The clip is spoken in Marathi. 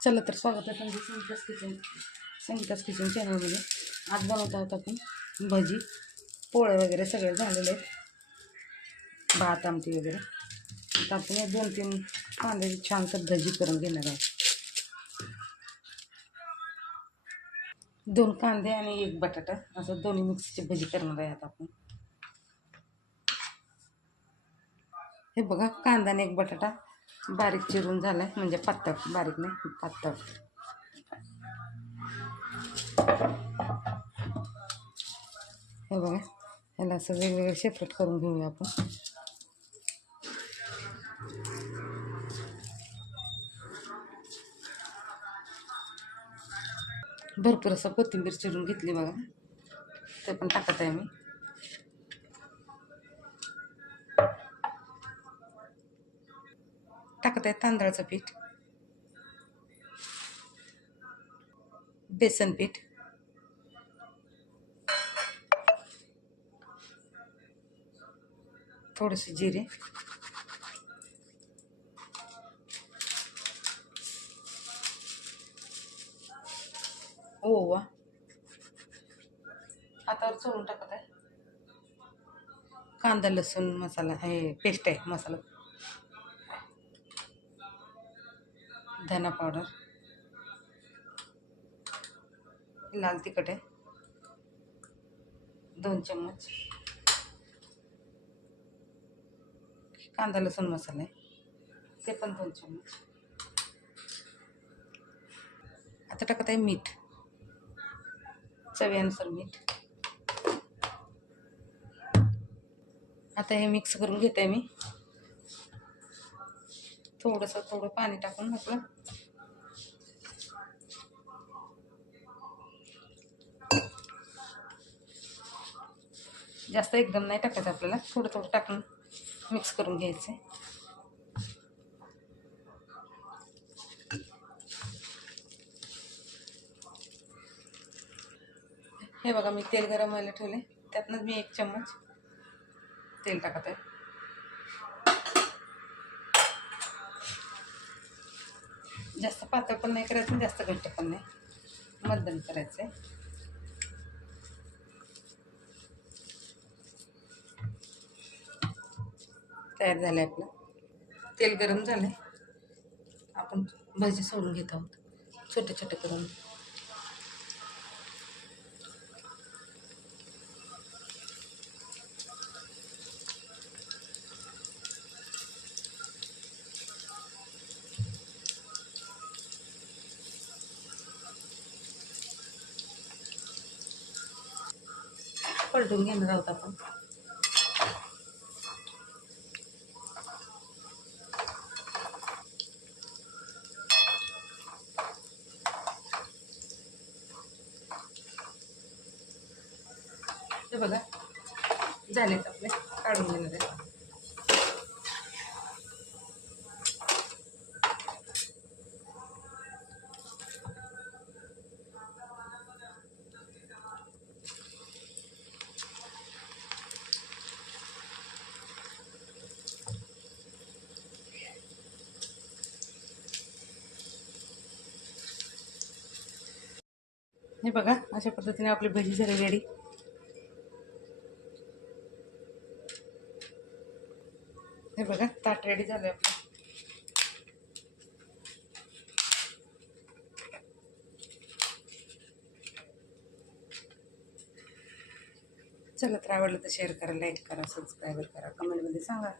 चला तर स्वागत आहे तुमचं संगीताच किचन संगीताच किचन चॅनलमध्ये. आज बनवत आहोत आपण भजी पोळे वगैरे सगळे झालेले आहेत. भात आमटी वगैरे. आता आपण या दोन तीन कांद्याची छानसं भजी करून घेणार आहोत. दोन कांदे आणि एक बटाटा असं दोन्ही मिक्सची भजी करणार आहे आता आपण. हे बघा कांदा आणि एक बटाटा. बारीक चिरून झालं आहे म्हणजे पातळ बारीक नाही पातळ. हे बघा ह्याला असं वेगवेगळे सेपरेट करून घेऊया आपण. भरपूर असं कोथिंबीर चिरून घेतली बघा. ते पण टाकत आहे मी. टाकत आहे तांदळाचं पीठ. बेसन पीठ. थोडेसे जिरे. ओवा. हातावर चोळून टाकत आहे. कांदा लसूण मसाला हे पेस्ट आहे मसाला. धना पावडर लाल तिखट आहे. दोन चम्मच. कांदा लसूण मसाला. आहे ते पण दोन चम्मच. आता टाकत आहे मीठ. चवीनुसार मीठ. आता हे मिक्स करून घेते मी. थोडंसं थोडं पाणी टाकून आपलं जास्त एकदम नाही टाकायचं आपल्याला. थोडं थोडं टाकून मिक्स करून घ्यायचं हे बघा मी तेल गरम व्हायला ठेवले त्यातनंच मी एक चम्मच तेल टाकत आहे जास्त पातळ पण नाही करायचं जास्त घट्ट पण नाही. मध्यम करायचं आहे तयार झालं आपलं. तेल गरम झालं आपण भजी सोडून घेत आहोत. छोटे छोटे करून. पलटून घेणार आहोत आपण. हे बघा झालेत आपले. काढून घेणार आहे. हे बघा अशा पद्धतीने आपली भजी झाली रेडी हे बघा ताट रेडी झालं आपलं. चला तर आवडलं तर शेअर करा लाईक करा सबस्क्राईब करा कमेंटमध्ये सांगा.